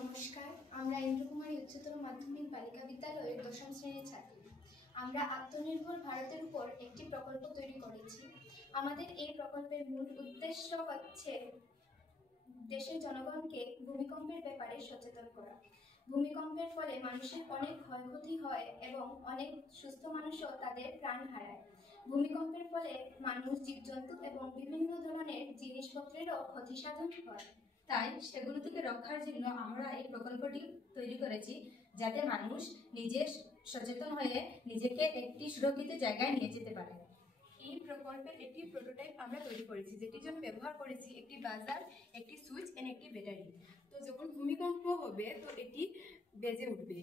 নমস্কার, আমরা ইন্দ্রকুমারী উচ্চতর মাধ্যমিক বালিকা বিদ্যালয়ের দশম শ্রেণীর ছাত্রী। আমরা আত্মনির্ভর ভারতের উপর একটি প্রকল্প তৈরি করেছি। আমাদের এই প্রকল্পের মূল উদ্দেশ্য হচ্ছে দেশের জনগণকে ভূমিকম্পের ব্যাপারে সচেতন করা। ভূমিকম্পের ফলে মানুষের অনেক ক্ষয়ক্ষতি হয় এবং অনেক সুস্থ মানুষও তাদের প্রাণ হারায়। ভূমিকম্পের ফলে মানুষ, জীবজন্তু এবং বিভিন্ন ধরনের জিনিসপত্রেরও ক্ষতি সাধন হয়। তাই সেগুলো থেকে রক্ষার জন্য আমরা এই প্রকল্পটি তৈরি করেছি, যাতে মানুষ নিজে সচেতন হয়ে নিজেকে একটি সুরক্ষিত জায়গায় নিয়ে যেতে পারে। এই প্রকল্পের একটি প্রোটোটাইপ আমরা তৈরি করেছি, যেটির জন্য ব্যবহার করেছি একটি বাজার, একটি সুইচ এবং একটি ব্যাটারি। তো যখন ভূমিকম্প হবে তো এটি বেজে উঠবে।